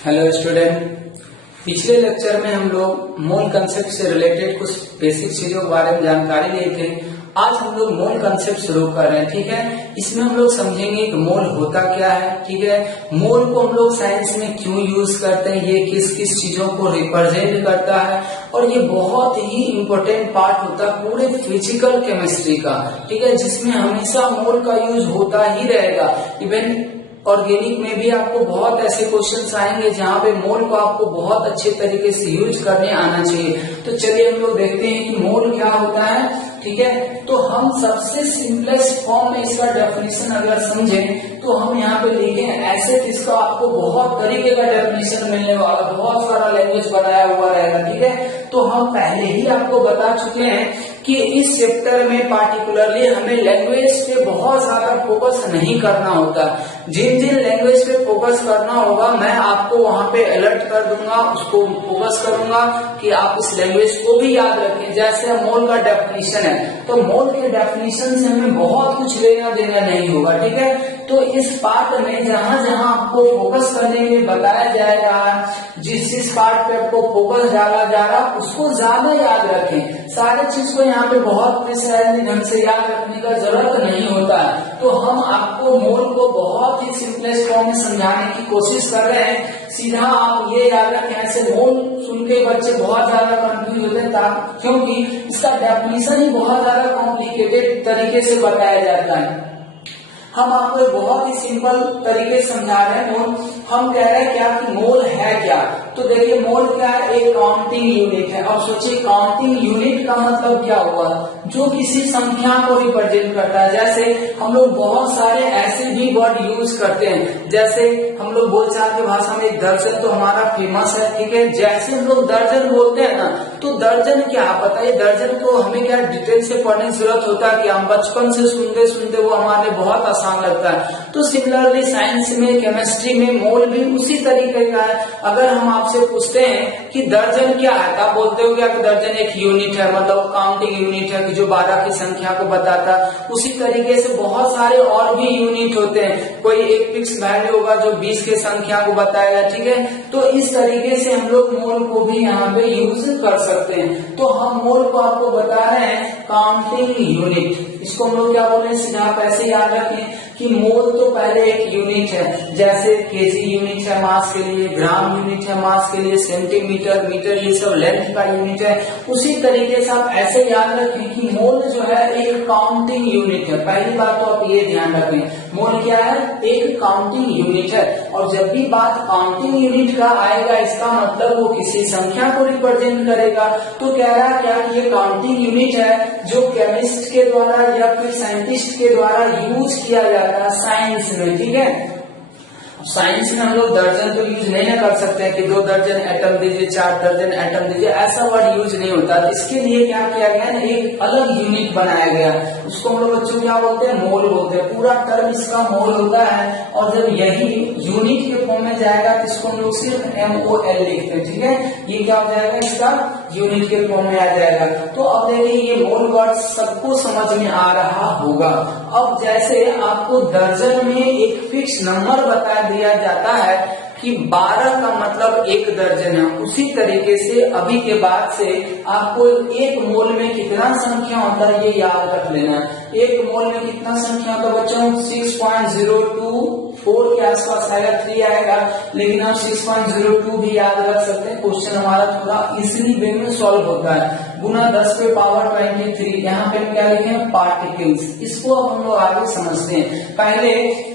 Hello student, पिछले lecture में हम लोग मोल कंसेप्ट से रिलेटेड कुछ बेसिक चीजों के बारे में जानकारी लिए थे। आज हम लोग मोल कंसेप्ट शुरू कर रहे हैं। ठीक है, इसमें हम लोग समझेंगे कि मोल होता क्या है। ठीक है, मोल को हम लोग साइंस में क्यों यूज करते हैं, ये किस किस चीजों को रिप्रेजेंट करता है, और ये बहुत ही इम्पोर्टेंट पार्ट होता है पूरे फिजिकल केमिस्ट्री का। ठीक है, जिसमें हमेशा मोल का यूज होता ही रहेगा। इवन ऑर्गेनिक में भी आपको बहुत ऐसे क्वेश्चंस आएंगे जहाँ पे मोल को आपको बहुत अच्छे तरीके से यूज करने आना चाहिए। तो चलिए हम लोग देखते हैं कि मोल क्या होता है। ठीक है, तो हम सबसे सिंपलेस्ट फॉर्म में इसका डेफिनेशन अगर समझें तो हम यहाँ पे लिखे एसिड। इसका आपको बहुत तरीके का डेफिनेशन मिलने वाला, बहुत सारा लैंग्वेज बनाया हुआ रहेगा। ठीक है, तो हम पहले ही आपको बता चुके हैं कि इस चैप्टर में पार्टिकुलरली हमें लैंग्वेज पे बहुत ज्यादा फोकस नहीं करना होता। जिन जिन लैंग्वेज पे फोकस करना होगा मैं आपको वहां पे अलर्ट कर दूंगा, उसको फोकस करूंगा कि आप इस लैंग्वेज को भी याद रखें। जैसे मोल का डेफिनेशन है, तो मोल के डेफिनेशन से हमें बहुत कुछ लेना देना नहीं होगा। ठीक है, तो इस पार्ट में जहां जहां आपको फोकस करने के लिए बताया जाएगा, जिस पार्ट पे आपको फोकस डाला जा रहा उसको ज्यादा याद रखें। सारे चीज को यहाँ पे बहुत प्रिसाइजली ढंग से याद रखने का जरूरत नहीं होता है। तो हम आपको मोल को बहुत ही सिंपलेस्ट फॉर्म में समझाने की कोशिश कर रहे हैं। सीधा आप ये याद रखें, ऐसे मोल सुन के बच्चे बहुत ज्यादा कंफ्यूज होते हैं, क्योंकि इसका डेफिनेशन ही बहुत ज्यादा कॉम्प्लिकेटेड तरीके से बताया जाता है। हम आपको एक बहुत ही सिंपल तरीके से समझा रहे हैं। मोल हम कह रहे हैं क्या कि मोल है क्या। तो देखिए मोल क्या है, एक काउंटिंग यूनिट है। अब सोचिए काउंटिंग यूनिट का मतलब क्या हुआ, जो किसी संख्या को रिप्रेजेंट करता है। जैसे हम लोग बहुत सारे ऐसे भी वर्ड यूज करते हैं, जैसे हम लोग बोलचाल की भाषा में दर्जन तो हमारा फेमस है। ठीक है, जैसे हम लोग दर्जन बोलते हैं ना, तो दर्जन क्या, आप बताइए दर्जन को हमें क्या डिटेल से पढ़ने की जरूरत होता है कि हम बचपन से सुनते सुनते वो हमारे बहुत आसान लगता है। तो सिमिलरली साइंस में, केमिस्ट्री में मोल भी उसी तरीके का है। अगर हम आपसे पूछते हैं कि दर्जन क्या है, तो आप बोलते हो क्या कि दर्जन एक यूनिट है, मतलब काउंटिंग यूनिट है कि जो 12 की संख्या को बताता है। उसी तरीके से बहुत सारे और भी यूनिट होते हैं। कोई एक फिक्स वैल्यू होगा जो 20 के संख्या को बताएगा। ठीक है, तो इस तरीके से हम लोग मोल को भी यहाँ पे यूज कर सकते हैं। तो हम मोल को आपको बता रहे हैं काउंटिंग यूनिट। इसको हम लोग क्या बोल रहे हैं, सीधा आप ऐसे याद रखें कि मोल तो पहले एक यूनिट है। जैसे केजी यूनिट है मास के लिए, ग्राम यूनिट है मास के लिए, सेंटीमीटर, मीटर, ये सब लेंथ का यूनिट है। उसी तरीके से आप ऐसे याद रखें कि मोल जो है एक काउंटिंग यूनिट है। पहली बात तो आप ये ध्यान रखें, मोल क्या है, एक काउंटिंग यूनिट है। और जब भी बात काउंटिंग यूनिट का आएगा, इसका मतलब वो किसी संख्या को रिप्रेजेंट करेगा। तो कह रहा है क्या कि ये काउंटिंग यूनिट है जो केमिस्ट के द्वारा या फिर साइंटिस्ट के द्वारा यूज किया जाता है साइंस में। ठीक है, साइंस में हम लोग दर्जन तो यूज नहीं कर सकते हैं कि 2 दर्जन एटम दीजिए, 4 दर्जन एटम दीजिए, ऐसा वर्ड यूज नहीं होता। इसके लिए क्या किया गया है, एक अलग यूनिट बनाया गया। उसको हम लोग बच्चों क्या बोलते हैं, मोल बोलते हैं। पूरा टर्म इसका मोल होता है। और जब यही यूनिट के फॉर्म में जाएगा तो इसको हम लोग सिर्फ MOL लिखते हैं। ठीक है, ये क्या हो जाएगा, इसका यूनिट के फॉर्म में आ जाएगा। तो अब देखिए ये मोल वर्ड सबको समझ में आ रहा होगा। अब जैसे आपको दर्जन में एक फिक्स नंबर बता दिया जाता है कि 12 का मतलब 1 दर्जन है, उसी तरीके से अभी के बाद से आपको एक मोल में कितना संख्या होता है ये याद रख लेना है। एक मोल में कितना संख्या होता है बच्चों, 6.024 के आसपास आएगा, 3 आएगा, लेकिन आप 6.02 भी याद रख सकते हैं। क्वेश्चन हमारा थोड़ा इजिली वे में सॉल्व होता है। गुना 10 पे पावर 23, यहाँ पे हम क्या लिखे, पार्टिकल्स। इसको अब हम लोग आगे समझते हैं। पहले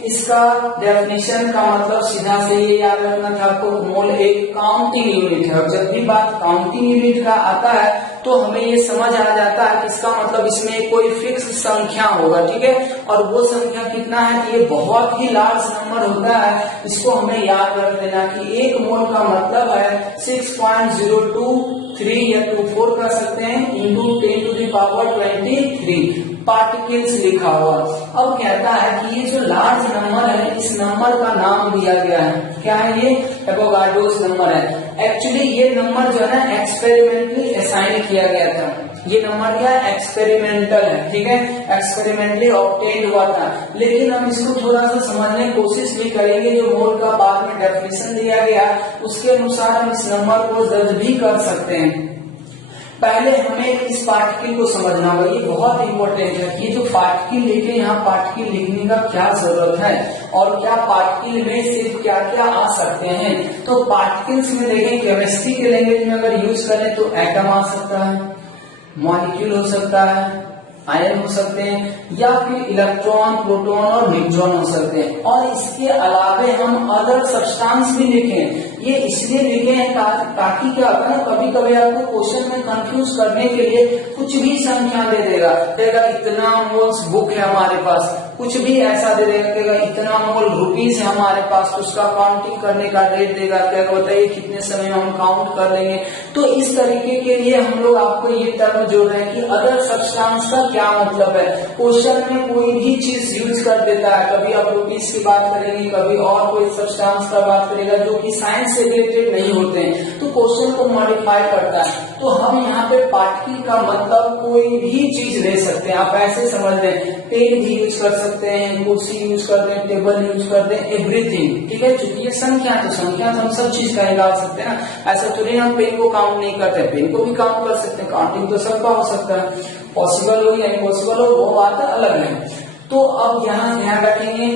इसका डेफिनेशन का मतलब सीधा से ये याद रखना था आपको, मोल एक काउंटिंग यूनिट है। और जब भी बात काउंटिंग यूनिट का आता है तो हमें ये समझ आ जाता है कि इसका मतलब इसमें कोई फिक्स संख्या होगा। ठीक है, और वो संख्या कितना है, कि ये बहुत ही लार्ज नंबर होता है। इसको हमें याद रख देना कि एक मोल का मतलब है 6.023 या 24 कर सकते हैं into 10 to the power 23 particles लिखा हुआ। अब कहता है कि ये जो लार्ज नंबर है, इस नंबर का नाम दिया गया है। क्या है ये, एवोगाड्रोस नंबर है। एक्चुअली ये नंबर जो है ना एक्सपेरिमेंटली असाइन किया गया था। ये नंबर क्या है, एक्सपेरिमेंटल है, ठीक है, एक्सपेरिमेंटली ऑब्टेन्ड हुआ था। लेकिन हम इसको थोड़ा सा समझने की कोशिश भी करेंगे। जो मोल का बाद में डेफिनेशन दिया गया उसके अनुसार हम इस नंबर को दर्ज भी कर सकते हैं। पहले हमें इस पार्टिकल को समझना होगा, ये बहुत इंपॉर्टेंट है। ये जो पार्टिकल लिखे, यहाँ पार्टिकल लिखने का क्या जरूरत है और क्या पार्टिकल में सिर्फ क्या क्या आ सकते हैं। तो पार्टिकल्स में देखें, केमिस्ट्री के लैंग्वेज में अगर यूज करें तो एटम आ सकता है, मॉलिक्यूल हो सकता है, आयन हो सकते हैं, या फिर इलेक्ट्रॉन, प्रोटॉन और न्यूट्रॉन हो सकते हैं। और इसके अलावे हम अदर सब्सटेंस भी लिखें। ये इसलिए लिखे हैं ताकि क्या होता है ना, कभी कभी आपको क्वेश्चन में कंफ्यूज करने के लिए कुछ भी संख्या दे देगा, कहेगा इतना मोल्स बुक है हमारे पास, कुछ भी ऐसा दे देगा, कहेगा इतना मोल रुपीज है हमारे पास, तो उसका काउंटिंग करने का रेट देगा, कहेगा बताइए कितने समय में हम काउंट कर लेंगे। तो इस तरीके के लिए हम लोग आपको ये टर्म जोड़ रहे हैं कि अदर सब्सटेंस का क्या मतलब है। क्वेश्चन में कोई भी चीज यूज कर देता है, कभी आप रुपीज की बात करेंगे, कभी और कोई सब्सटेंस का बात करेगा जो कि साइंस से रिलेटेड नहीं होते हैं, तो क्वेश्चन को मॉडिफाई करता है। तो हम यहाँ पे पार्टिकल का मतलब कोई भी चीज ले सकते हैं। आप ऐसे समझ लें, पेन भी यूज कर सकते हैं, कुर्सी यूज कर दें, टेबल यूज कर दें, एवरीथिंग, ठीक है। चूंकि ये संख्या तो हम सब चीज का निकाल सकते हैं ना, ऐसा थोड़ी हम पेन को काउंट नहीं करते, पेन को भी काउंट कर सकते हैं, काउंटिंग तो सबका हो सकता है। पॉसिबल हो या इम्पॉसिबल हो वो बात अलग है। तो अब यहाँ ध्यान रखेंगे,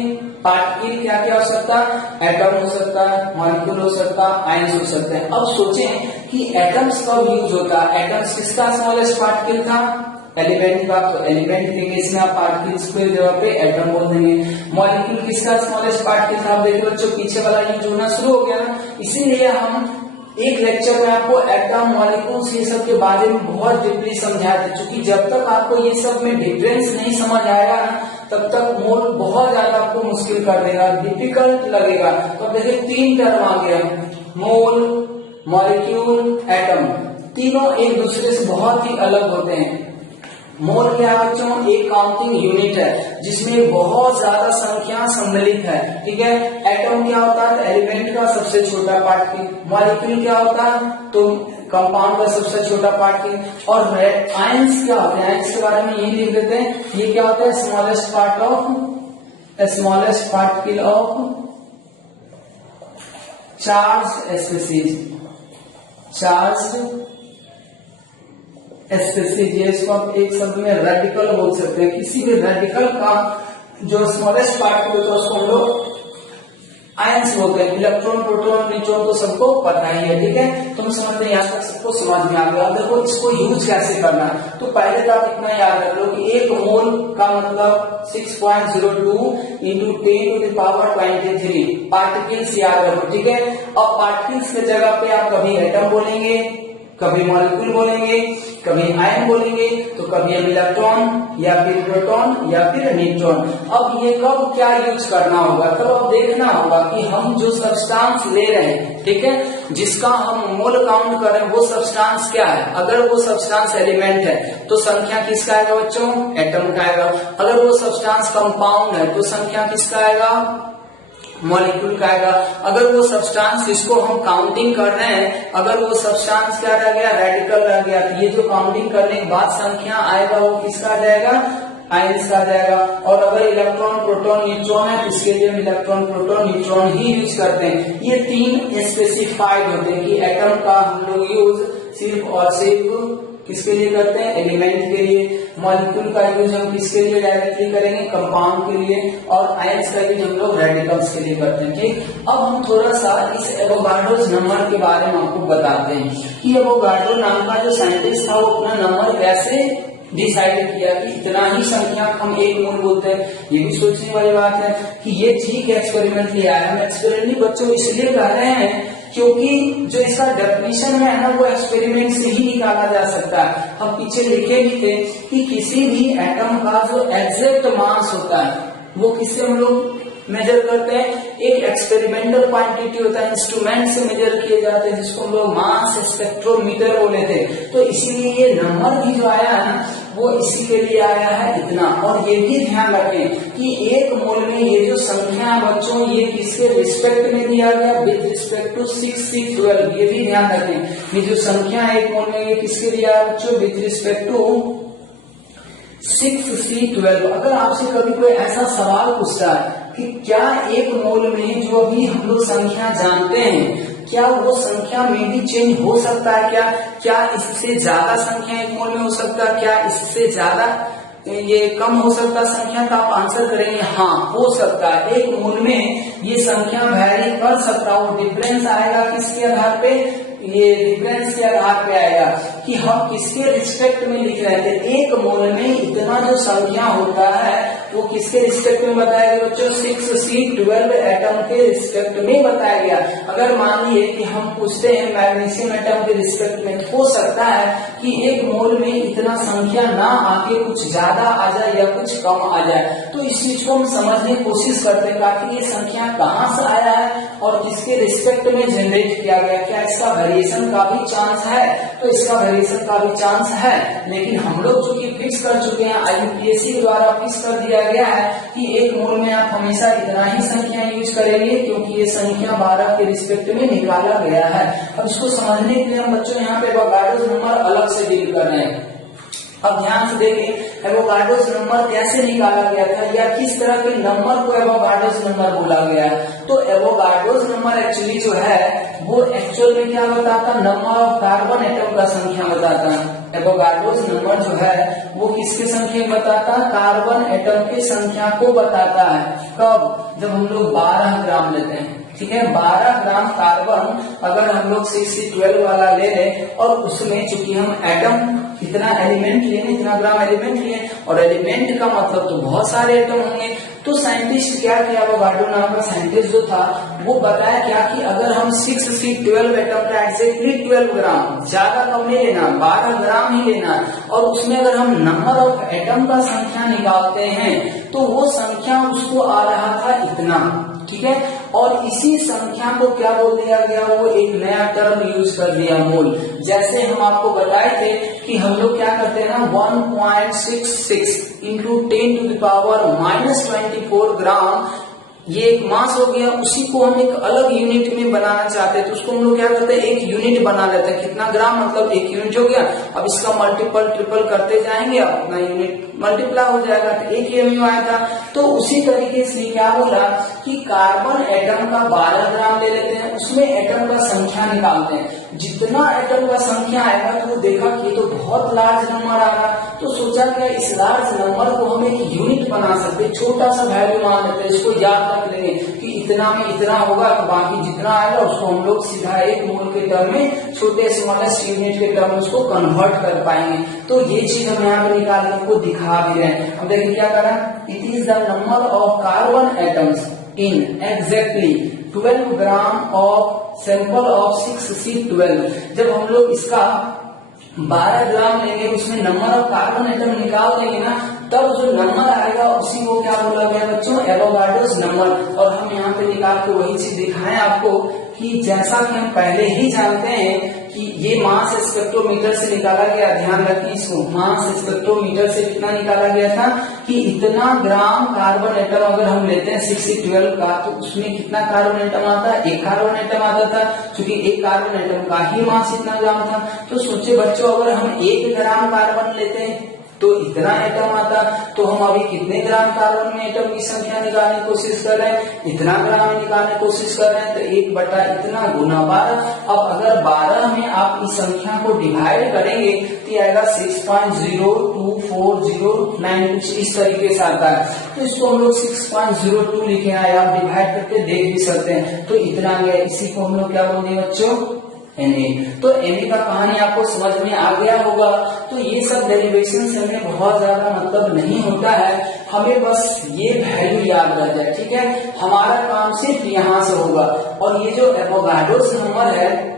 पार्टिकल क्या क्या हो सकता है, एटम हो सकता है, मॉलिक्यूल हो सकता है, आयंस हो सकते हैं। अब सोचें कि एटम्स कब यूज होता है। एटम्स किसका स्मॉलेस्ट पार्टिकल था, एलिमेंट का, तो एलिमेंट के केस में आप पार्टिकल्स की जगह पे एटम बोल देंगे। मॉलिक्यूल किसका स्मॉलेस्ट पार्टिकल था, आप देखिए बच्चों पीछे वाला यूज होना शुरू हो गया ना। इसीलिए हम एक लेक्चर में आपको एटम, मॉलिक्यूल्स ये सब के बारे में बहुत डीपली समझाया था। क्योंकि जब तक आपको ये सब में डिफरेंस नहीं समझ आएगा ना, तब तक मोल बहुत ज्यादा आपको मुश्किल कर देगा, डिफिकल्ट लगेगा। तो देखिए 3 टर्म आ गया, मोल, मॉलिक्यूल, एटम, तीनों एक दूसरे से बहुत ही अलग होते हैं। मोल क्या है बच्चों, एक काउंटिंग यूनिट है जिसमें बहुत ज्यादा संख्या सम्मिलित है, ठीक है। एटम क्या होता है, एलिमेंट का सबसे छोटा पार्टिकल। मॉलिक्यूल क्या होता है, तो कंपाउंड का सबसे छोटा पार्टिकल। और आयंस क्या होते हैं, आयंस के बारे में यही लिख देते हैं, ये क्या होता है, smallest particle of charge species. ये इसको आप एक शब्द में रेडिकल बोल सकते हैं। किसी भी रेडिकल का जो स्मॉलेस्ट पार्टिकल होता है उसको हम लोग आयंस बोलते हैं। इलेक्ट्रॉन, प्रोटॉन, न्यूट्रॉन तो सबको पता ही है, ठीक है। तो हम समझते हैं, यहाँ तक सबको समझ में आ गया। देखो इसको यूज कैसे करना है, तो पहले तो आप इतना याद रख लो कि एक मोल का मतलब 6.02 इंटू 10⁻23 पार्टिकल्स याद रखो, ठीक है। अब पार्टिकल्स के जगह पे आप कभी एटम बोलेंगे, कभी मॉलिक्यूल बोलेंगे, कभी आयन बोलेंगे, तो कभी हम इलेक्ट्रॉन या फिर प्रोटॉन या फिर न्यूट्रॉन। अब ये कब क्या यूज करना होगा, तब अब देखना होगा कि हम जो सब्सटेंस ले रहे हैं, ठीक है, जिसका हम मोल काउंट कर रहे हैं वो सब्सटेंस क्या है। अगर वो सब्सटेंस एलिमेंट है तो संख्या किसका आएगा बच्चों, एटम का आएगा। अगर वो सब्सटेंस कंपाउंड है तो संख्या किसका आएगा, मॉलिक्यूल का आएगा। अगर वो सब्सटेंस जिसको हम काउंटिंग कर रहे हैं, अगर वो सब्सटेंस क्या रह गया, रेडिकल रह गया, तो ये जो काउंटिंग करने के बाद संख्या आएगा वो किसका आ जाएगा, आयंस का आ जाएगा। और अगर इलेक्ट्रॉन, प्रोटॉन, न्यूट्रॉन है तो इसके लिए हम इलेक्ट्रॉन, प्रोटॉन, न्यूट्रॉन ही यूज करते हैं। ये 3 स्पेसिफाइड होते हैं कि एटम का हम लोग यूज सिर्फ और सिर्फ किसके लिए करते हैं, एलिमेंट के लिए। मॉलिक्यूल का यूज हम किसके लिए डायरेक्टली करेंगे, कंपाउंड के लिए। और आयंस का यूज हम लोग रेडिकल्स के लिए करते हैं, ठीक। अब हम थोड़ा सा इस एवोगाड्रोस नंबर के बारे में आपको बताते हैं कि एवोगाड्रो नाम का जो साइंटिस्ट था वो अपना नंबर कैसे डिसाइड किया कि इतना ही संख्या हम एक मोल बोलते हैं। ये भी सोचने वाली बात है कि ये ठीक एक्सपेरिमेंट लिया है। हम एक्सपेरिमेंट बच्चों इसलिए कर रहे हैं क्योंकि जो इसका डेफिनेशन में है ना वो एक्सपेरिमेंट से ही निकाला जा सकता है। हम पीछे लिखे भी थे कि किसी भी एटम का जो एग्जैक्ट मास होता है वो किससे हम लोग मेजर करते हैं। एक एक्सपेरिमेंटल क्वांटिटी होता है, इंस्ट्रूमेंट से मेजर किए जाते हैं, जिसको हम लोग मास स्पेक्ट्रोमीटर बोले थे। तो इसीलिए ये नंबर भी जो आया है वो इसी के लिए आया है इतना। और ये भी ध्यान रखें कि एक मोल में ये जो संख्या है बच्चों, ये किसके रिस्पेक्ट में दिया गया, विद रिस्पेक्ट टू 6C12। ये भी ध्यान रखें, ये जो संख्या है एक मोल में ये किसके दिया है बच्चों, विद रिस्पेक्ट टू 6C12। अगर आपसे कभी कोई ऐसा सवाल पूछता है कि क्या एक मोल में जो अभी हम लोग संख्या जानते हैं, क्या वो संख्या में भी चेंज हो सकता है क्या इससे ज्यादा संख्या एक मोल में हो सकता है, क्या इससे ज्यादा ये कम हो सकता है संख्या, का आप आंसर करेंगे हाँ हो सकता है। एक मोल में ये संख्या वैरी कर सकता है। वो डिफरेंस आएगा किसके आधार पे, ये डिफरेंस के आधार पे आएगा कि हम किसके रिस्पेक्ट में लिख रहे थे। एक मोल में इतना जो संख्या होता है वो किसके रिस्पेक्ट में बताया गया बच्चों, 6C12 एटम के रिस्पेक्ट में बताया गया। अगर मान लिए कि हम पूछते हैं मैग्नीशियम एटम के रिस्पेक्ट में, हो सकता है कि एक मोल में इतना संख्या ना आके कुछ ज्यादा आ जाए या कुछ कम आ जाए। तो इस चीज को हम समझने की कोशिश करते हैं ताकि ये संख्या कहाँ से आया है और किसके रिस्पेक्ट में जनरेट किया गया, क्या इसका वेरिएशन का भी चांस है। तो इसका वेरिएशन का भी चांस है, लेकिन हम लोग जो कि फिक्स कर चुके हैं, IUPAC के द्वारा फिक्स कर दिया गया है कि एक मोल में आप हमेशा इतना ही संख्या यूज करेंगे, क्योंकि ये संख्या 12 के रिस्पेक्ट में निकाला गया है। अब इसको समझने के लिए हम बच्चों यहाँ पे एवोगाड्रोस नंबर अलग से डील कर रहे हैं। अब ध्यान से देखें एवोगाड्रोस नंबर कैसे निकाला गया था या किस तरह के नंबर को एवोगाड्रोस नंबर बोला गया है। तो एवोगाड्रोस नंबर एक्चुअली जो है वो एक्चुअल में क्या बताता, नंबर ऑफ कार्बन एटम का संख्या बताता है। एवोगाड्रोस नंबर जो है वो किसके संख्या बताता है, कार्बन एटम की संख्या को बताता है। कब, जब हम लोग 12 ग्राम लेते हैं, ठीक है, 12 ग्राम कार्बन अगर हम लोग 6C12 वाला ले लें और उसमें चूंकि हम एटम इतना एलिमेंट लेंगे, इतना ग्राम एलिमेंट लिए, और एलिमेंट का मतलब तो बहुत सारे एटम होंगे। तो साइंटिस्ट क्या किया, एवोगाड्रो नाम का साइंटिस्ट जो था वो बताया क्या कि अगर हम 6C12 एटम का एग्जैक्टली 12 ग्राम, ज्यादा कम नहीं लेना, 12 ग्राम ही लेना, और उसमें अगर हम नंबर ऑफ एटम का संख्या निकालते हैं तो वो संख्या उसको आ रहा था इतना, ठीक है। और इसी संख्या को क्या बोल दिया गया, वो एक नया टर्म यूज कर दिया, मोल। जैसे हम आपको बताए थे कि हम लोग क्या करते हैं ना, 1.66 इंटू 10⁻⁻24 ग्राम, ये एक मास हो गया। उसी को हम एक अलग यूनिट में बनाना चाहते हैं तो उसको हम लोग क्या करते हैं, एक यूनिट बना लेते हैं। कितना ग्राम मतलब एक यूनिट हो गया। अब इसका मल्टीपल ट्रिपल करते जाएंगे, अपना यूनिट मल्टीप्लाई हो जाएगा, तो एक MU आएगा। तो उसी तरीके से क्या बोला कि कार्बन एटम का 12 ग्राम ले लेते हैं, उसमें एटम का संख्या निकालते हैं। जितना एटम का संख्या आएगा तो देखा कि तो बहुत लार्ज नंबर आ रहा, तो सोचा कि इस लार्ज नंबर को हम एक यूनिट बना सकते, छोटा सा वैल्यू मान लेते हैं, इसको याद रख लेंगे कि इतना में इतना होगा, तो बाकी जितना आएगा उसको हम लोग सीधा एक मोल के टर्म में, छोटे स्मॉलेस्ट यूनिट के टर्म में उसको कन्वर्ट कर पाएंगे। तो ये चीज हम यहाँ पे निकालने को दिखा भी रहे हैं। अब देखिए क्या करा, it is the number of carbon atoms in exactly 12 gram of sample of 6C12। जब हम लोग इसका 12 ग्राम लेंगे, उसमें नंबर ऑफ कार्बन एटम निकाल देंगे ना, तब जो नंबर आएगा उसी को क्या बोला गया बच्चों, एवोगाड्रोस नंबर। और हम यहाँ पे निकाल के वही चीज दिखाएं आपको कि जैसा कि हम पहले ही जानते हैं कि ये मास स्पेक्ट्रोमीटर से निकाला गया। ध्यान रखिए इसको, मास स्पेक्ट्रोमीटर से कितना निकाला गया था कि इतना ग्राम कार्बन एटम अगर हम लेते हैं 6C12 का, तो उसमें कितना कार्बन एटम आता है, एक कार्बन एटम आता था। क्योंकि एक कार्बन एटम का ही मास इतना ग्राम था, तो सोचे बच्चों अगर हम 1 ग्राम कार्बन लेते हैं तो इतना एटम आता। तो हम अभी कितने ग्राम कार्बन में एटम की संख्या निकालने की कोशिश कर रहे हैं, इतना ग्राम में निकालने की कोशिश कर रहे हैं, तो 1 बटा इतना गुना 12। अब अगर 12 में आप इस संख्या को डिवाइड करेंगे तो आएगा 6.02409, कुछ इस तरीके से आता है। तो इसको हम लोग 6.02 लिखे हैं, आप डिवाइड करके देख भी सकते हैं। तो इतना गया, इसी को हम लोग क्या बोलते हैं बच्चों, Na। तो Na का कहानी आपको समझ में आ गया होगा। तो ये सब डेरिवेशन से हमें बहुत ज्यादा मतलब नहीं होता है, हमें बस ये वैल्यू याद रह जाए, ठीक है। हमारा काम सिर्फ यहाँ से होगा। और ये जो एवोगाड्रोस नंबर है,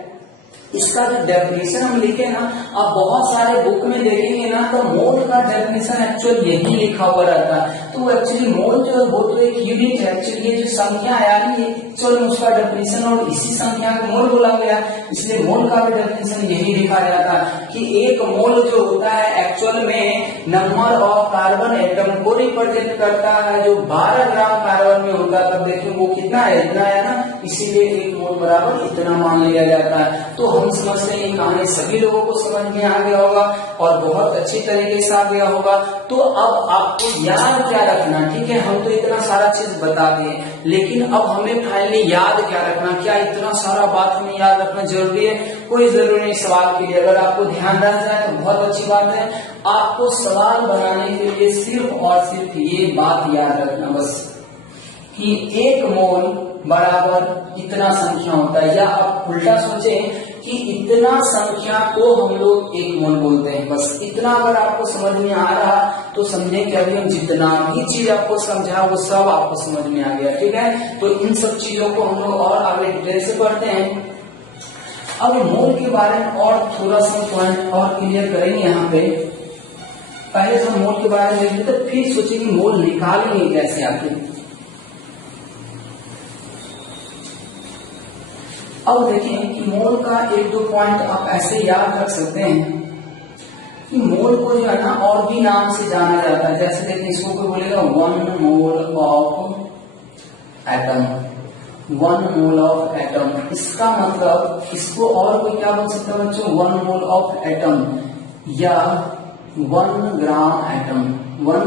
इसका जो डेफिनेशन हम लिखे ना, आप बहुत सारे बुक में देखेंगे ना, तो मोल का डेफिनेशन एक्चुअल यही लिखा हुआ रहता है। तो एक्चुअली मोल जो है वो तो एक यूनिट है। एक्चुअली ये जो संख्या है यानी एक्चुअल में उसका डेफिनेशन और इसी संख्या को मोल बोला गया, इसलिए मोल का भी डेफिनेशन यही लिखा जाता है कि एक मोल जो होता है एक्चुअल में नंबर ऑफ कार्बन एटम को रिप्रेजेंट करता है। जो 12 ग्राम कार्बन में होता है तब देखिए वो कितना है, इतना है ना, इसीलिए एक मोल बराबर इतना मान लिया जाता है। तो हम समझते हैं कहानी सभी लोगों को समझ में आ गया होगा और बहुत अच्छी तरीके से आ गया होगा। तो अब आपको याद क्या रखना, ठीक है, हम तो इतना सारा चीज बता दिए, लेकिन अब हमें फाइनली याद क्या रखना, क्या इतना सारा बात हमें याद रखना जरूरी है? कोई जरूरी नहीं सवाल के लिए। अगर आपको ध्यान रह जाए तो बहुत अच्छी बात है। आपको सवाल बनाने के लिए सिर्फ और सिर्फ ये बात याद रखना बस कि एक मोल बराबर इतना संख्या होता है, या आप उल्टा सोचें कि इतना संख्या को हम लोग एक मोल बोलते हैं। बस इतना अगर आपको समझ में आ रहा तो समझे कि अभी हम जितना भी चीज आपको समझा वो सब आपको समझ में आ गया, ठीक है। तो इन सब चीजों को हम लोग और आगे डिटेल से पढ़ते हैं। अब मोल के बारे में और थोड़ा सा पॉइंट और क्लियर करेंगे यहाँ पे। पहले तो मोल के बारे में देखेंगे तो फिर सोचेंगे मोल निकालेंगे कैसे आखिर। अब देखें कि मोल का एक दो पॉइंट आप ऐसे याद रख सकते हैं कि मोल को जो है ना और भी नाम से जाना जाता है। जैसे देखें इसको कोई बोलेगा 1 mole of atom, 1 mole of atom. इसका मतलब इसको और कोई क्या बोल सकता है बच्चों? 1 मोल ऑफ एटम या 1 ग्राम एटम, 1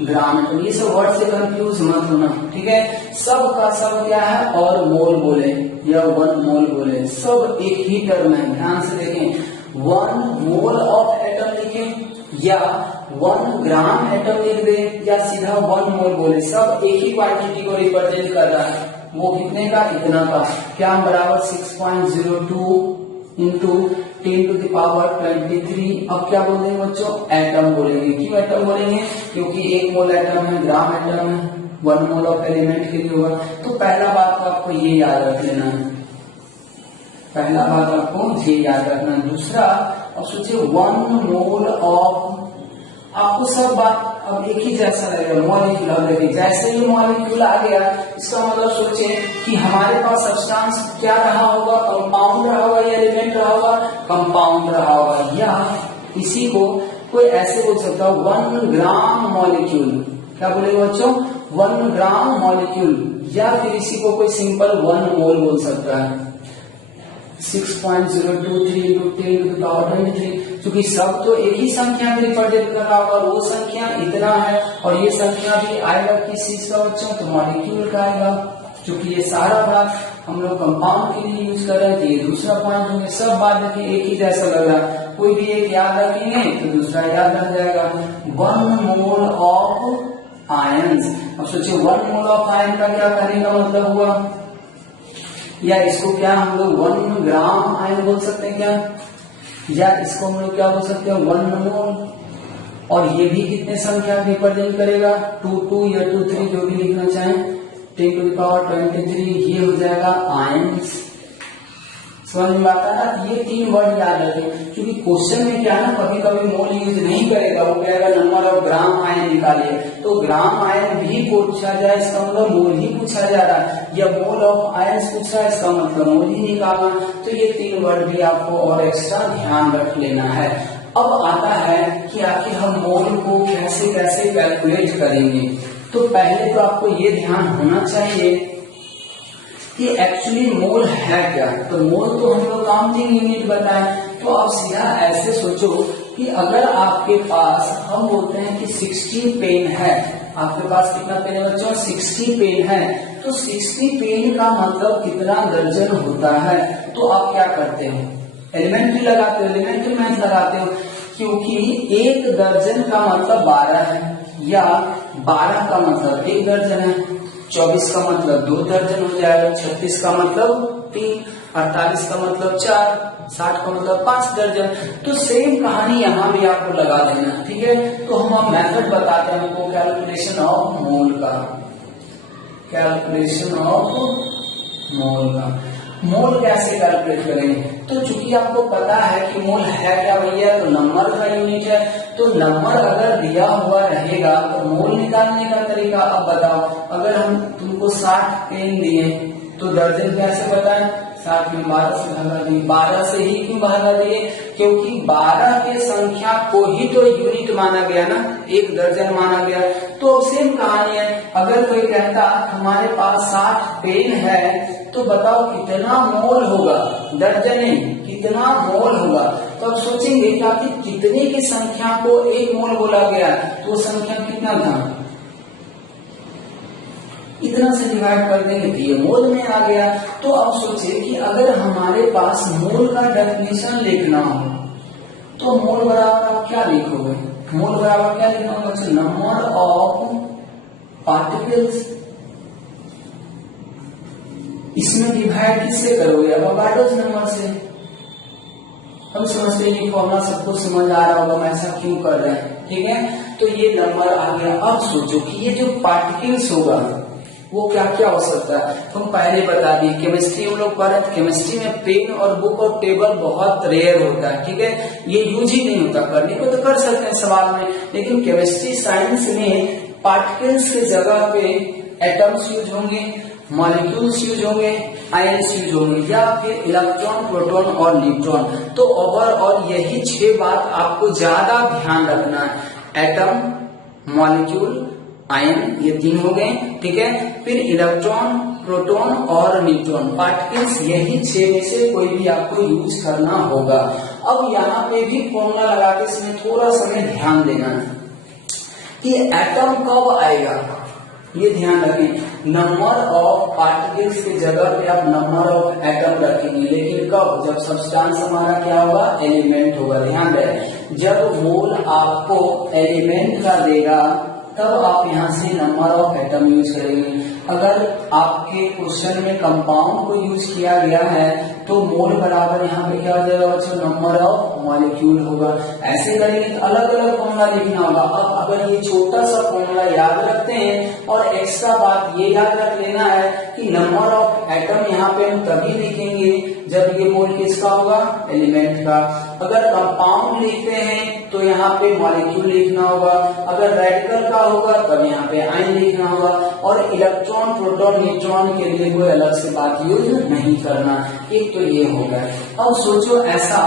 ग्राम एटम। ये सब वर्ड से कंफ्यूज मत होना, ठीक है। सब का सब क्या है, और मोल बोले या 1 मोल बोले, सब एक ही टर्म है। ध्यान से देखें, 1 मोल ऑफ एटम लिखें या 1 ग्राम एटम लिख दे या सीधा 1 मोल बोले, सब एक ही क्वांटिटी को रिप्रेजेंट कर रहा है। वो कितने का? इतना का। क्या बराबर 6.02 इंटू 10 to the power 23। अब क्या बोलेंगे बच्चों? एटम बोलेंगे। क्यों एटम बोलेंगे? क्योंकि 1 मोल एटम है, ग्राम एटम है, 1 मोल ऑफ एलिमेंट के लिए होगा। तो पहला बात तो आपको ये याद रख लेना है, पहला बात आपको ये याद रखना है। दूसरा, अब सोचिए 1 मोल ऑफ, आपको सब बात अब एक ही जैसा लगेगा। मॉलिक्यूल, अब देखिए जैसे ही मॉलिक्यूल आ गया इसका मतलब सोचिए कि हमारे पास सब्सटेंस क्या रहा होगा? कंपाउंड रहा होगा या एलिमेंट रहा होगा? कंपाउंड रहा होगा। या इसी को कोई ऐसे बोल सकता है 1 ग्राम मॉलिक्यूल। क्या बोलेगा बच्चों? 1 ग्राम मॉलिक्यूल। या फिर इसी को कोई सिंपल 1 मोल बोल सकता है। 6.023 इंटू 10 to the power 23। क्योंकि सब तो एक ही संख्या में रिप्रेजेंट कर रहा होगा, वो संख्या इतना है और ये संख्या भी आएगा किस चीज का बच्चों? तो मॉलिक्यूल का आएगा। क्योंकि ये सारा बात हम लोग कंपाउंड के लिए यूज कर रहे हैं तो ये दूसरा पॉइंट होंगे। सब बात देखिए एक ही जैसा लग रहा है, कोई भी एक याद रखेंगे तो दूसरा याद रख जाएगा। 1 मोल ऑफ आयंस। अब सोचिए 1 मोल ऑफ आयन का क्या करने का मतलब हुआ? या इसको क्या हम लोग 1 ग्राम आयन बोल सकते हैं क्या? या इसको हम लोग क्या बोल सकते हैं? 1 मोल। और ये भी कितने संख्या रिप्रेजेंट करेगा? 2 या 2 जो भी लिखना चाहें, 10 to the power 23। ये हो जाएगा आयंस। समझ में आता है ना? ये 3 वर्ड याद रखें, क्योंकि क्वेश्चन में क्या है ना, कभी कभी मोल यूज नहीं करेगा, वो कहेगा नंबर ऑफ ग्राम आयन निकालिए। तो ग्राम आयन भी पूछा जाए इसका मतलब मोल ही पूछा जा रहा है, या मोल ऑफ आयन पूछा है इसका मतलब मोल ही निकालना। तो ये 3 वर्ड भी आपको और एक्स्ट्रा ध्यान रख लेना है। अब आता है कि आखिर हम मोल को कैसे कैसे कैलकुलेट करेंगे। तो पहले तो आपको ये ध्यान होना चाहिए कि एक्चुअली मोल है क्या। तो मोल तो हम लोग काउंटिंग यूनिट बताएं, तो आप सीधा ऐसे सोचो कि अगर आपके पास, हम बोलते हैं कि 60 पेन है, आपके पास कितना पेन है बच्चों? 60 पेन है। तो 60 पेन का मतलब कितना दर्जन होता है? तो आप क्या करते हो? एलिमेंट्री लगाते हो, एलिमेंट्री मैथ लगाते हो, क्योंकि 1 दर्जन का मतलब 12 है, या 12 का मतलब 1 दर्जन है, 24 का मतलब 2 दर्जन हो जाएगा, 36 का मतलब 3, 48 का मतलब 4, 60 का मतलब 5 दर्जन। तो सेम कहानी यहाँ भी आपको लगा देना, ठीक है। तो हम मेथड बताते हैं हमको कैलकुलेशन ऑफ मोल का, कैलकुलेशन ऑफ मोल का। मोल कैसे कैलकुलेट करेंगे? तो चूंकि आपको पता है कि मोल है क्या भैया, तो नंबर का यूनिट है, तो नंबर अगर दिया हुआ रहेगा तो मोल निकालने का तरीका। अब बताओ, अगर हम तुमको 60 पेन दिए तो दर्जन कैसे पता है? 60 में 12 से भागा दिए। 12 से ही क्यों भागा दिए? क्योंकि 12 के संख्या को ही तो यूनिट माना गया ना, एक दर्जन माना गया। तो सेम कहानी है, अगर कोई कहता हमारे पास 60 पेन है तो बताओ कितना मोल होगा, दर्जन नहीं कितना मोल होगा। तो अब सोचेंगे कि आखिर कितने की संख्या को एक मोल बोला गया, तो वो संख्या कितना था, इतना से डिवाइड कर देंगे तो ये मोल में आ गया। तो अब सोचिए कि अगर हमारे पास मोल का डेफिनेशन लिखना हो तो मोल बराबर आप क्या लिखोगे? मोल बराबर क्या लिखना होगा? नंबर ऑफ पार्टिकल्स, इसमें डिवाइड किससे करोगे? अवोगाड्रोस नंबर से। हम समझते हैं कि फॉर्मूला सबको समझ आ रहा होगा, हम ऐसा क्यों कर रहे हैं, ठीक है। तो ये नंबर आ गया। अब सोचो कि ये जो पार्टिकल्स होगा वो क्या क्या हो सकता है। हम पहले बता दिए, केमिस्ट्री हम लोग पढ़े, केमिस्ट्री में पेन और बुक और टेबल बहुत रेयर होता है, ठीक है, ये यूज ही नहीं होता। करने को तो कर सकते हैं सवाल में, लेकिन केमिस्ट्री साइंस में पार्टिकल्स के जगह पे एटम्स यूज होंगे, मॉलिक्यूल्स यूज होंगे, आयन्स यूज होंगे, या फिर इलेक्ट्रॉन, प्रोटॉन और न्यूट्रॉन। तो ओवरऑल यही 6 बात आपको ज्यादा ध्यान रखना है। एटम, मॉलिक्यूल, आयन, ये 3 हो गए, ठीक है। फिर इलेक्ट्रॉन, प्रोटॉन और न्यूट्रॉन, पार्टिकल्स, यही 6 में से कोई भी आपको यूज करना होगा। अब यहाँ पे भी फॉर्मूला लगा के इसमें थोड़ा समय ध्यान देना है कि एटम कब आएगा, ये ध्यान रखें। नंबर ऑफ पार्टिकल्स की जगह पे आप नंबर ऑफ एटम रखेंगे, लेकिन कब? जब सब्सटेंस हमारा क्या होगा? एलिमेंट होगा। ध्यान रहे, जब मोल आपको एलिमेंट का देगा तब आप यहाँ से नंबर ऑफ एटम यूज करेंगे। अगर आपके क्वेश्चन में कंपाउंड को यूज किया गया है तो मोल बराबर यहाँ पे क्या हो जाएगा बच्चों? नंबर ऑफ मॉलिक्यूल होगा। ऐसे करेंगे तो अलग अलग फॉर्मूला लिखना होगा। अब अगर ये छोटा सा फॉर्मूला याद रखते हैं और एक्स्ट्रा बात ये याद रख लेना है कि नंबर ऑफ एटम यहाँ पे हम तभी लिखेंगे जब ये मोल किसका होगा? एलिमेंट का। अगर कंपाउंड लिखते हैं तो यहाँ पे मॉलिक्यूल लिखना होगा, अगर रेडिकल का होगा तब यहाँ पे आयन लिखना होगा, और इलेक्ट्रॉन, प्रोटॉन, न्यूट्रॉन के लिए कोई अलग से बात यूज नहीं करना। एक तो ये होगा। अब सोचो ऐसा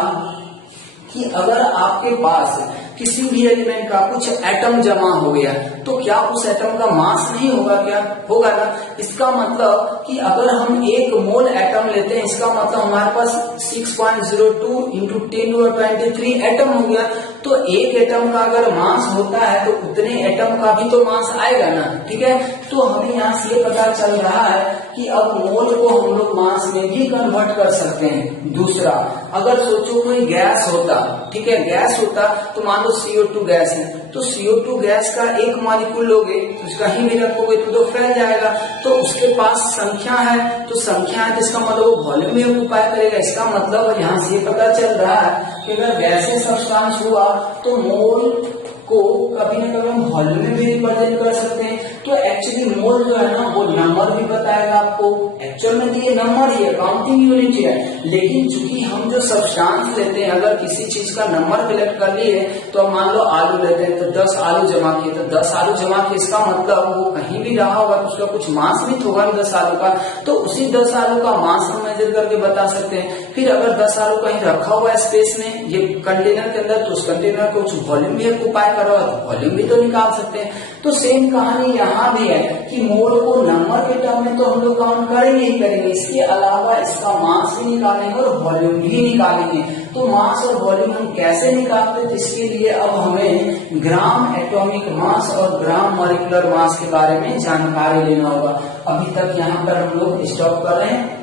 कि अगर आपके पास किसी भी एलिमेंट का कुछ एटम जमा हो गया तो क्या उस एटम का मास नहीं होगा? क्या होगा ना। इसका मतलब कि अगर हम 1 मोल एटम लेते हैं, इसका मतलब हमारे पास 6.02 इंटू 10⁻23 एटम हो गया। तो एक एटम का अगर मास होता है तो उतने एटम का भी तो मास आएगा ना, ठीक है। तो हमें यहाँ से ये पता चल रहा है कि अब मोल को हम लोग मास में भी कन्वर्ट कर सकते हैं। दूसरा, अगर सोचो कोई गैस होता, ठीक है, गैस होता तो मान लो CO2 गैस है, तो CO2 गैस का एक मॉलिक्यूल लोगे तो उसका ही भी रखोगे तो फैल जाएगा। तो उसके पास संख्या है, तो संख्या है जिसका मतलब वो वॉल्यूम में ऑक्यूपाई करेगा। इसका मतलब यहाँ से पता चल रहा है कि अगर गैसेस सब्सटेंस हुआ तो मोल को कभी न कभी हम वॉल्यूम में भी रिप्रेजेंट कर सकते हैं। तो एक्चुअली मोल जो है ना वो नंबर भी बताएगा आपको। एक्चुअल में ये नंबर ही है, काउंटिंग यूनिट है, लेकिन चूंकि हम जो सब्सटेंस लेते हैं, अगर किसी चीज का नंबर कलेक्ट कर लिए तो मान लो आलू लेते हैं तो 10 आलू जमा किए, तो 10 आलू जमा किए, इसका मतलब वो कहीं भी रहा होगा तो उसका कुछ मास भी होगा 10 आलू का, तो उसी 10 आलू का मास हम मेजर करके बता सकते हैं। फिर अगर 10 आलू कहीं रखा हुआ है स्पेस में, ये कंटेनर के अंदर, तो उस कंटेनर को कुछ वॉल्यूम भी ऑक्यूपाई कर रहा है तो वॉल्यूम भी तो निकाल सकते हैं। तो सेम कहानी यहाँ भी है कि मोल को नंबर के टर्म में तो हम लोग काउंट करेंगे ही करेंगे, इसके अलावा इसका मास भी निकालेंगे और वॉल्यूम भी निकालेंगे। तो मास और वॉल्यूम हम कैसे निकालते हैं, इसके लिए अब हमें ग्राम एटॉमिक मास और ग्राम मॉलिक्यूलर मास के बारे में जानकारी लेना होगा। अभी तक यहाँ पर हम लोग स्टॉप कर रहे हैं।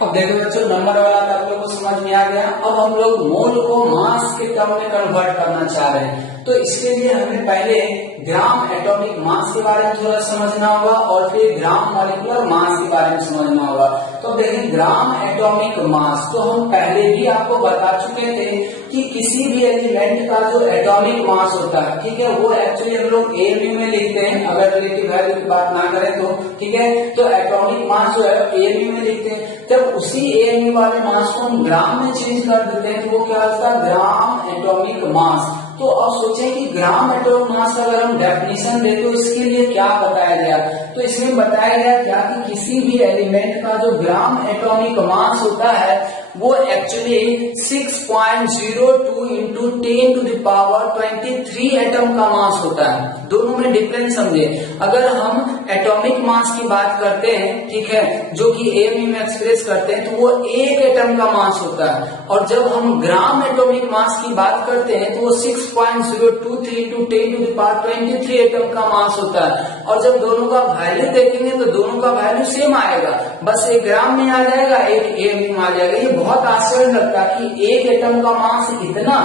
अब देखो बच्चों, नंबर वाला तो आप लोगों को समझ में आ गया। अब हम लोग मोल को मास के टर्म में कन्वर्ट करना चाह रहे हैं, तो इसके लिए हमें पहले ग्राम एटॉमिक मास के बारे में थोड़ा समझना होगा और फिर ग्राम मॉलिक्यूलर मास के बारे में समझना होगा। तो देखिए ग्राम एटॉमिक मास, तो हम पहले भी आपको बता चुके थे कि किसी भी एलिमेंट का जो एटॉमिक मास होता है, ठीक है, वो एक्चुअली हम लोग एएमयू में लिखते हैं, अगर रिलेटिव वैल्यू की बात ना करें तो, ठीक है। तो एटॉमिक मास जो है एएमयू में लिखते हैं, जब उसी एएमयू वाले मास को हम ग्राम में चेंज कर देते हैं तो वो क्या होता है, ग्राम एटॉमिक मास। तो अब सोचें कि ग्राम एटॉमिक मास का अगर हम डेफिनेशन दें तो इसके लिए क्या बताया गया, तो इसमें बताया गया क्या कि किसी भी एलिमेंट का जो ग्राम एटॉमिक मास होता है वो actually 6.02 into 10 to the power 23 atom का मास होता है। दोनों में डिफरेंस समझे, अगर हम एटॉमिक मास की बात करते हैं, ठीक है, जो कि एएमयू में एक्सप्रेस करते हैं, तो वो एक एटम का मास होता है, और जब हम ग्राम एटॉमिक मास की बात करते हैं तो वो 6.023 into 10 to the power 23 atom का मास होता है। और जब दोनों का वैल्यू देखेंगे तो दोनों का वैल्यू सेम आएगा, बस एक ग्राम में आ जाएगा, एक एएमयू में आ जाएगा। ये बहुत आश्चर्य लगता है कि एक एटम का मास इतना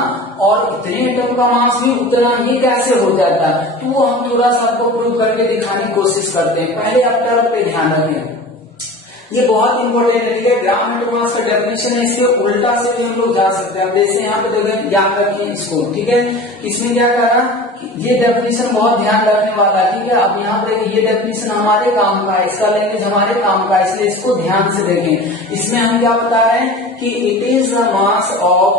और इतने एटम का मास भी उतना, ही कैसे हो जाता है। तो वो हम थोड़ा सा आपको प्रूव करके दिखाने की कोशिश करते हैं। पहले आप टर्म पे ध्यान रखें, ये बहुत इंपॉर्टेंट है, ठीक है। ग्राम एटॉमिक मास का डेफिनेशन है, इसके उल्टा से भी हम लोग जा सकते हैं। अब जैसे यहाँ पे देखें, याद रखिए इसको, ठीक है। इसमें क्या करा, ये डेफिनेशन बहुत ध्यान रखने वाला है, ठीक है। अब यहाँ पे ये डेफिनेशन हमारे काम का है, इसका लैंग्वेज हमारे काम का है, इसलिए इसको ध्यान से देखें। इसमें हम क्या बता रहे हैं कि it is the mass of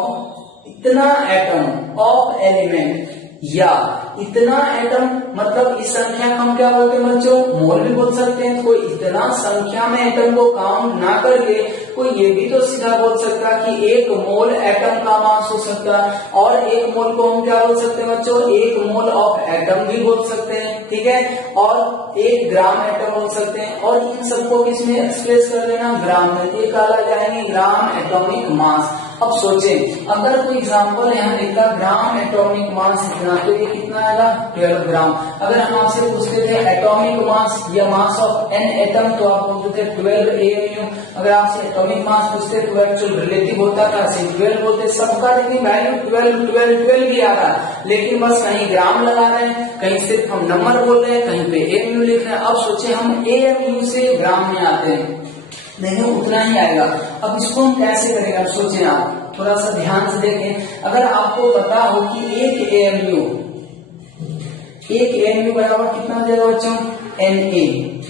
इतना एटम ऑफ एलिमेंट, या इतना एटम मतलब इस संख्या को हम क्या बोलते हैं बच्चों, मोल भी बोल सकते हैं। कोई इतना संख्या में एटम को काउंट ना करके कोई ये भी तो सीधा बोल सकता है कि एक मोल एटम का मास हो सकता है, और एक मोल को हम क्या बोल सकते हैं बच्चों, एक मोल ऑफ एटम भी बोल सकते हैं, ठीक है, और एक ग्राम एटम बोल सकते हैं। और इन सबको किसमें एक्सप्रेस कर लेना, ग्राम में, ये कहा जाएंगे ग्राम एटॉमिक मास। अब सोचें, अगर कोई एग्जाम्पल यहाँ लिखा ग्राम एटॉमिक मास इतना, तो ये कितना आएगा, 12 ग्राम। अगर हम आपसे पूछते थे एटॉमिक मास या मास ऑफ एन एटम, तो आप बोलते थे 12 एएमयू। अगर आपसे एटॉमिक मास पूछते तो एक्चुअल रिलेटिव होता था, 12 बोलते, सबका लेकिन वैल्यू 12 भी आ रहा है, लेकिन बस कहीं ग्राम लगा रहे हैं, कहीं सिर्फ हम नंबर बोल रहे हैं, कहीं पे एएमयू लिख रहे हैं। अब सोचे हम एएमयू से ग्राम में आते हैं, नहीं उतना ही आएगा। अब इसको हम कैसे करेंगे, अब सोचें, आप थोड़ा सा ध्यान से देखें। अगर आपको पता हो कि एक एएमयू बराबर कितना हो जाएगा बच्चों, Na,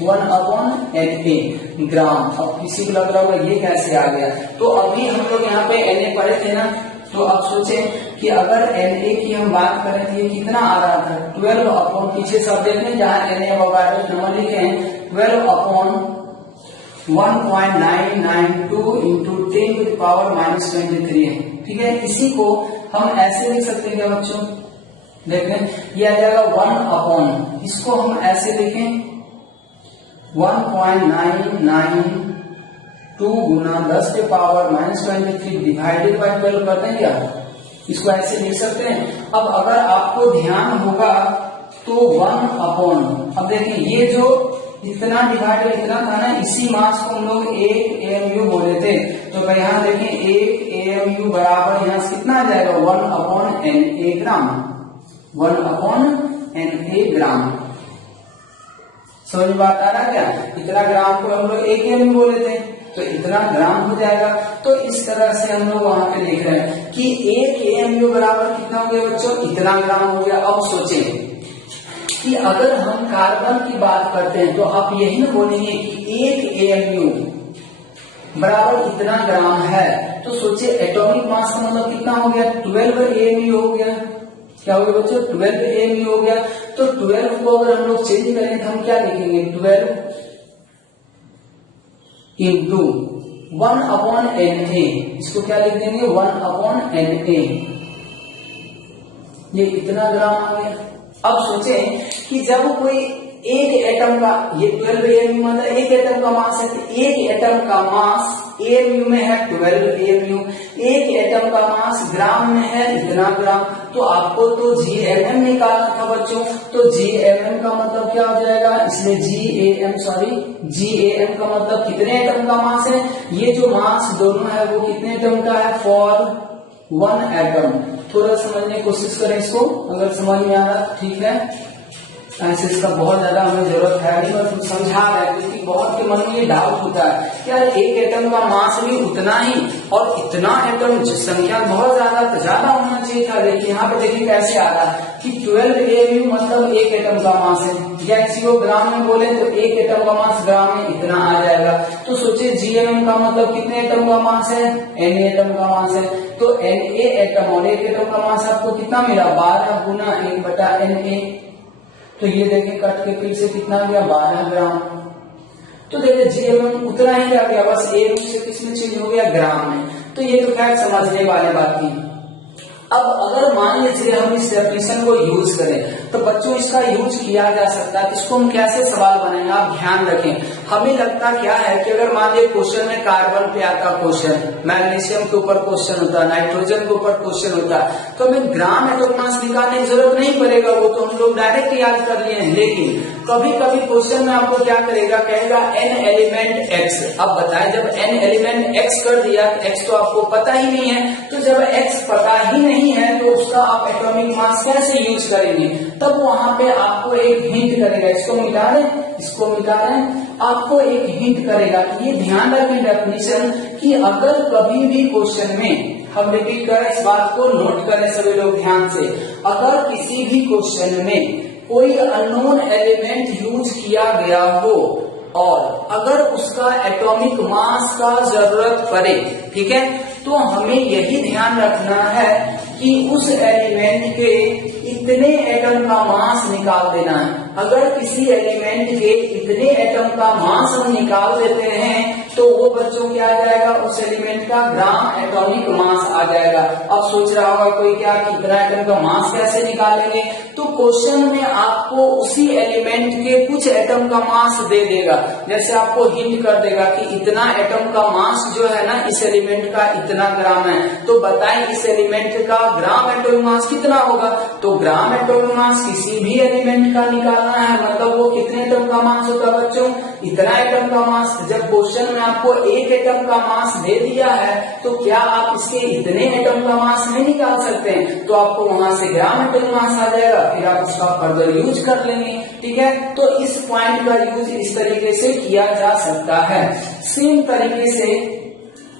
1/Na ग्राम। अब किसी को लग रहा होगा ये कैसे आ गया, तो अभी हम लोग यहाँ पे Na पढ़े थे ना, तो अब सोचें कि अगर Na की हम बात करें तो ये कितना आ रहा था, 12 पीछे सब देखने जहाँ Na वगैरह नंबर लिखे हैं, 12 1.992 इंटू 10 टू द पावर -23 है, ठीक है। इसी को हम ऐसे लिख सकते हैं क्या बच्चों, देखें ये आ जाएगा 1 इसको हम ऐसे लिखें 1.992 गुना 10 के पावर -23 डिवाइडेड बाय 12 करते हैं क्या, इसको ऐसे लिख सकते हैं। अब अगर आपको ध्यान होगा तो 1 अब देखिए ये जो इतना डिवाइड इतना था ना, इसी मास को हम लोग एक एएमयू बोले थे। तो यहाँ देखें एक एएमयू बराबर यहाँ से कितना आ जाएगा, 1/Na ग्राम, 1/Na ग्राम। समझ बात आ रहा क्या, इतना ग्राम को हम लोग एक एएमयू बोले थे, तो इतना ग्राम हो जाएगा। तो इस तरह से हम लोग वहां पे लिख रहे हैं कि एक एएमयू बराबर कितना हो गया बच्चों, इतना ग्राम हो गया। अब सोचें कि अगर हम कार्बन की बात करते हैं तो आप यही ना बोलेंगे कि एक एएमयू बराबर इतना ग्राम है, तो सोचिए एटॉमिक मास का मतलब कितना हो गया, 12 एएमयू हो गया। क्या हो गया बच्चों, 12 एएमयू हो गया। तो 12 को अगर हम लोग चेंज करें तो हम क्या लिखेंगे, 12 इंटू 1/Na, इसको क्या लिख देंगे 1/Na, ये इतना ग्राम आ गया। अब सोचें कि जब कोई एक एटम का, ये 12 एएमयू मतलब एक एटम का मास है, तो एक एटम का मास एएमयू में है 12 एएमयू, एक एटम का मास ग्राम में है इतना ग्राम। तो आपको तो जीएमएम निकालना था बच्चों, तो जीएमएम का मतलब क्या हो जाएगा, इसलिए जीएएम का मतलब कितने एटम का मास है, ये जो मास दोनों है वो कितने एटम का है, फॉर 1 एटम। थोड़ा समझने की कोशिश करें इसको, अगर समझ में आ रहा ठीक है, ऐसे इसका बहुत ज्यादा हमें जरूरत है नहीं, बस समझा रहे हैं क्योंकि बहुत के मन में ये डाउट होता है कि यार एक एटम का मास भी उतना ही और इतना एटम संख्या बहुत ज्यादा होना चाहिए था, लेकिन यहाँ पे देखिए कैसे आ रहा है कि 12 AMU मतलब एक एटम का मास है, या किसी को ग्राम में बोले तो एक एटम का मास ग्राम में इतना आ जाएगा। तो सोचिए GMM का मतलब कितने एटम का मास है, Na एटम का मास है, तो Na एटम और एक एटम का मास आपको कितना मिला 12 गुना 1/Na। तो ये देखिए कट के फिर से कितना गया 12 ग्राम। तो देखिए GMM उतना ही आ गया, बस एक से किसमें चेंज हो गया ग्राम में। तो ये तो खैर समझने वाले बात थी। अब अगर मान लीजिए हम इस डेफिनेशन को यूज करें तो बच्चों इसका यूज किया जा सकता है। इसको हम कैसे सवाल बनाएंगे आप ध्यान रखें। हमें लगता क्या है कि अगर मान लीजिए क्वेश्चन में कार्बन पे आता क्वेश्चन, मैग्नीशियम के ऊपर क्वेश्चन होता है, नाइट्रोजन के ऊपर क्वेश्चन होता है, तो हमें ग्राम एटॉमिक मास निकालने की जरूरत नहीं पड़ेगा, वो तो हम लोग डायरेक्ट याद कर लिए हैं। लेकिन कभी कभी क्वेश्चन में आपको क्या करेगा, कहेगा n एलिमेंट x। अब बताएं जब n एलिमेंट x कर दिया, x तो आपको पता ही नहीं है, तो जब x पता ही नहीं है तो उसका आप एटॉमिक मास कैसे यूज करेंगे। तब वहां पे आपको एक हिंट करेगा, इसको मिटा दें, आपको एक हिंट करेगा। ये ध्यान रखें डेफिनेशन कि अगर कभी भी क्वेश्चन में, हम रिपीट करें इस बात को, नोट करें सभी लोग ध्यान से, अगर किसी भी क्वेश्चन में कोई अननोन एलिमेंट यूज किया गया हो और अगर उसका एटॉमिक मास का जरूरत पड़े, ठीक है, तो हमें यही ध्यान रखना है कि उस एलिमेंट के इतने एटम का मास निकाल देना है। अगर किसी एलिमेंट के इतने एटम का मास हम निकाल देते हैं तो वो बच्चों क्या आ जाएगा, उस एलिमेंट का ग्राम एटॉमिक मास आ जाएगा। अब सोच रहा होगा कोई क्या कि इतना एटम का मास कैसे निकालेंगे, तो क्वेश्चन में आपको उसी एलिमेंट के कुछ एटम का मास दे देगा। जैसे आपको हिंट कर देगा कि इतना एटम का मास जो है ना इस एलिमेंट का इतना ग्राम है, तो बताएं इस एलिमेंट का ग्राम एटॉमिक मास कितना होगा। तो ग्राम एटॉमिक मास किसी भी एलिमेंट का निकालना है, मतलब वो कितने एटम का मास होगा बच्चों, इतना एटम का मास। जब क्वेश्चन में आपको एक एटम का मास दे दिया है तो क्या आप इसके इतने एटम का मास नहीं निकाल सकते हैं, तो आपको वहां से ग्राम एटॉमिक मास आ जाएगा, फिर आप उसका फर्दर यूज कर लेंगे। ठीक है, तो इस पॉइंट का यूज इस तरीके से किया जा सकता है। सेम तरीके से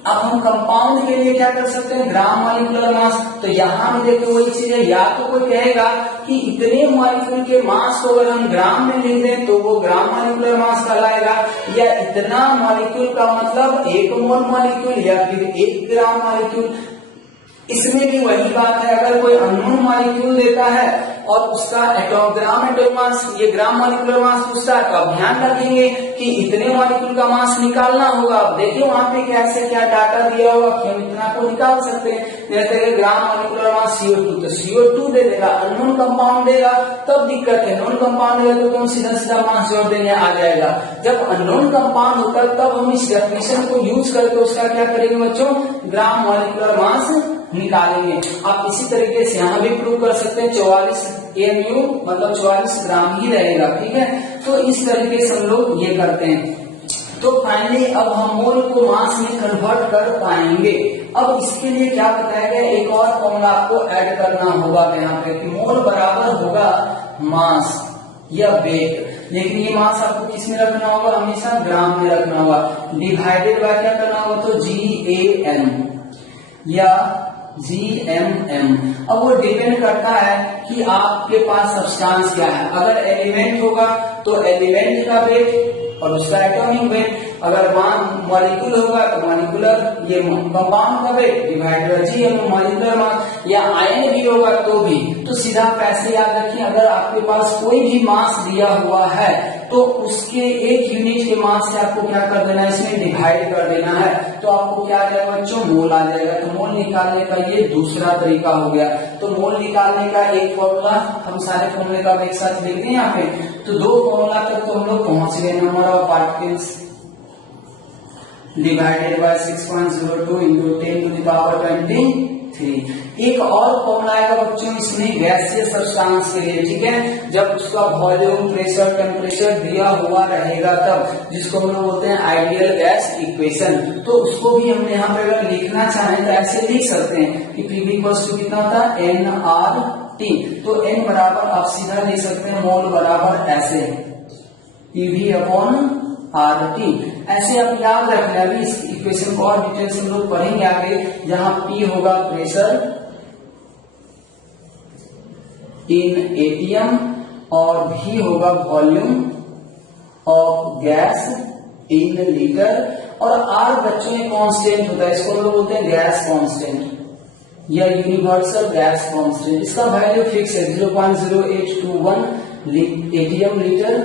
अब हम कंपाउंड के लिए क्या कर सकते हैं, ग्राम मॉलिक्यूलर मास। तो यहाँ भी देखो वही चीज है, या तो कोई कहेगा कि इतने मॉलिक्यूल के मास को अगर हम ग्राम में लिख दें तो वो ग्राम मॉलिक्यूलर मास कहलाएगा, या इतना मॉलिक्यूल का मतलब 1 मोल मॉलिक्यूल या फिर 1 ग्राम मॉलिक्यूल। इसमें भी वही बात है, अगर कोई अननोन मॉलिक्यूल देता है और उसका ग्राम एटॉमिक मास, ये ग्राम मॉलिक्यूलर मास पूछता है, तो आप ध्यान रखेंगे कि इतने मॉलिक्यूल का मास निकालना होगा। अब देखिए वहां पे कैसे क्या डाटा दिया होगा कि हम इतना को निकाल सकते हैं। जैसे ग्राम मॉलिक्यूलर मास CO2, तो CO2 दे देगा, अननोन कंपाउंड देगा तब दिक्कत है, नॉन कंपाउंड देगा तो हम सीधा सीधा मास जोड़ देंगे आ जाएगा। जब अननोन कंपाउंड होता है तब हम इस डेफिनेशन को यूज करके उसका क्या करेंगे बच्चों, ग्राम मॉलिक्यूलर मास निकालेंगे। आप इसी तरीके से यहाँ भी प्रूव कर सकते हैं, 44 AMU मतलब 44 ग्राम ही रहेगा। ठीक है, तो इस तरीके से हम लोग ये करते हैं। तो फाइनली अब हम मोल को मास में कन्वर्ट कर पाएंगे। अब इसके लिए क्या बताया गया, एक और फॉर्मूला आपको ऐड करना होगा यहाँ पे कि मोल बराबर होगा मास या वेट। लेकिन ये मास आपको किस में रखना होगा, हमेशा ग्राम में रखना होगा। डिवाइडेड बाय क्या करना होगा, तो GAM या GMM। अब वो डिपेंड करता है कि आपके पास सब्सटेंस क्या है। अगर एलिमेंट होगा तो एलिमेंट का वेट और उसका एटॉमिक वेट, अगर मॉलिक्यूल होगा तो मॉलिक्यूलर ये कंपाउंड का weight divided by GM molecular mass, या आयन भी होगा तो भी। तो सीधा पैसे याद रखिए, अगर आपके पास कोई भी मास दिया हुआ है तो उसके 1 यूनिट के मास से आपको क्या कर देना है, इसमें डिवाइड कर देना है, तो आपको क्या आ जाएगा बच्चों, मोल आ जाएगा। तो मोल निकालने का ये दूसरा तरीका हो गया। तो मोल निकालने का एक फॉर्मूला, हम सारे फॉर्मूले का एक साथ लिख दें यहाँ पे, तो 2 फॉर्मूला तक तो हम लोग पहुंच गए। Number of particles divided by 6.02 into 10 to the power 23। एक और फॉर्मूला आएगा बच्चों इसमें गैसीय सब्सटेंस के लिए। ठीक है, जब उसका वॉल्यूम, प्रेशर, टेम्परेचर दिया हुआ रहेगा तब, जिसको हम लोग बोलते हैं आइडियल गैस इक्वेशन। तो उसको भी हम यहाँ पे अगर लिखना चाहें तो ऐसे लिख सकते हैं कि PV इक्वल्स टू कितना होता है, nRT। तो n बराबर आप सीधा लिख सकते हैं मोल बराबर ऐसे PV अपॉन RT। ऐसे आप याद रखना, अभी इस इक्वेशन को और डिटेल से हम लोग पढ़ेंगे आगे, जहां P होगा प्रेशर इन एटीएम और V होगा volume of gas in litre, और R बच्चों में कांस्टेंट होता है, इसको हम लोग बोलते हैं गैस कांस्टेंट या यूनिवर्सल गैस कांस्टेंट। इसका वैल्यू फिक्स है 0.0821 एटीएम लीटर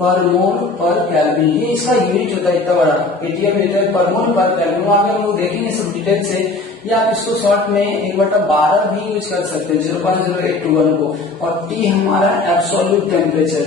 पर मोल पर केल्विन, ये इसका यूनिट होता है इतना बड़ा, एटीएम लीटर पर मोल पर केल्विन। आगे हम लोग देखेंगे सब डिटेल से, या आप इसको शॉर्ट में 1/12 भी यूज कर सकते हैं 0.0821 को, और T हमारा एब्सोल्यूट टेम्परेचर,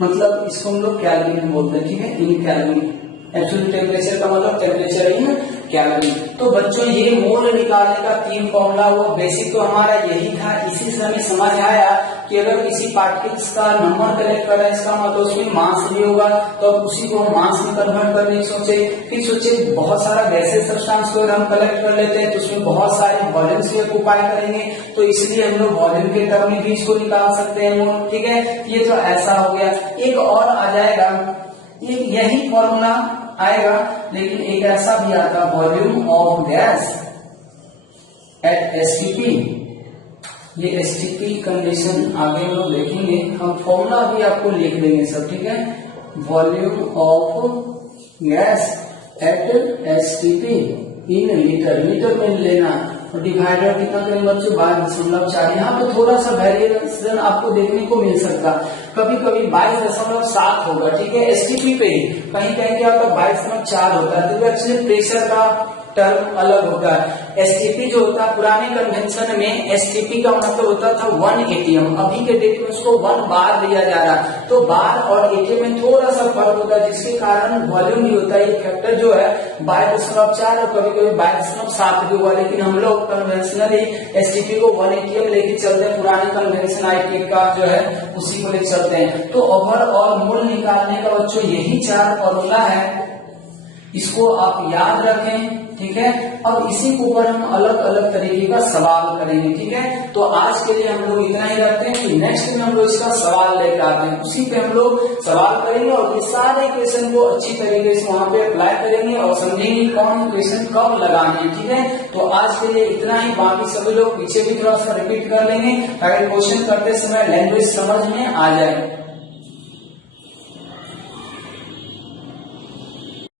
मतलब इसको हम लोग केल्विन बोलते हैं, ठीक है, इन केल्विन। एब्सोल्यूट टेम्परेचर का मतलब टेम्परेचर इन केल्विन। तो बच्चों ये मोल निकालने का 3 फॉर्मूला, वो बेसिक तो हमारा यही था। इसी से हमें समझ आया कि अगर किसी पार्टिकल्स का नंबर कलेक्ट कर रहा है, इसका मतलब उसमें मास भी होगा, तो अब उसी को हम मास में कन्वर्ट करने की सोचे। फिर सोचे बहुत सारा गैसेस सब्सटेंस को अगर हम कलेक्ट कर लेते हैं तो उसमें बहुत सारे वॉल्यूम्स भी ऑक्युपाई करेंगे, तो इसलिए हम लोग वॉल्यूम के टर्म में भी इसको निकाल सकते हैं मोल, ठीक है। ये तो ऐसा हो गया। एक और आ जाएगा, यही फॉर्मूला आएगा, लेकिन एक ऐसा भी आता है volume of gas at STP. ये एसटीपी कंडीशन आगे हम लोग देखेंगे, हम फॉर्मूला भी आपको लिख देंगे सब, ठीक है। Volume of gas at STP in litre, litre में लेना, और डिवाइडर कितना करेंगे बच्चों 22.4। यहाँ पे थोड़ा सा वेरिएशन आपको देखने को मिल सकता, कभी कभी 22.7 होगा, ठीक है, एसटीपी पे ही कहीं कहीं क्या होता है 22.4 होता है, तो एक्चुअली प्रेशर का टर्म अलग होता है। एसटीपी जो होता है पुराने कन्वेंशन में एसटीपी का मतलब होता था 1 एटीएम, अभी के डेट में उसको 1 बार दिया जा रहा है, तो बार और एटीएम में थोड़ा सा फर्क होता है, जिसके कारण वॉल्यूम भी होता है। ये फैक्टर जो है 22.4 और कभी कभी 22.7 भी हुआ, लेकिन हम लोग कन्वेंशनली एसटीपी को 1 एटीएम लेके चलते हैं, पुराने कन्वेंशन आईटी का जो है उसी को लेके चलते हैं। तो ओवरऑल मोल निकालने का बच्चों यही 4 फॉर्मूला है, इसको आप याद रखें, ठीक है। और इसी के ऊपर हम अलग अलग तरीके का सवाल करेंगे, ठीक है। तो आज के लिए हम लोग इतना ही रखते हैं कि नेक्स्ट में हम लोग इसका सवाल लेकर आते हैं, उसी पे हम लोग सवाल करेंगे और इस सारे क्वेश्चन को अच्छी तरीके से वहां पे अप्लाई करेंगे और समझेंगे कौन क्वेश्चन कब लगाने हैं, ठीक है। तो आज के लिए इतना ही, बाकी सभी लोग पीछे भी थोड़ा सा रिपीट कर लेंगे ताकि क्वेश्चन करते समय लैंग्वेज समझ में आ जाए।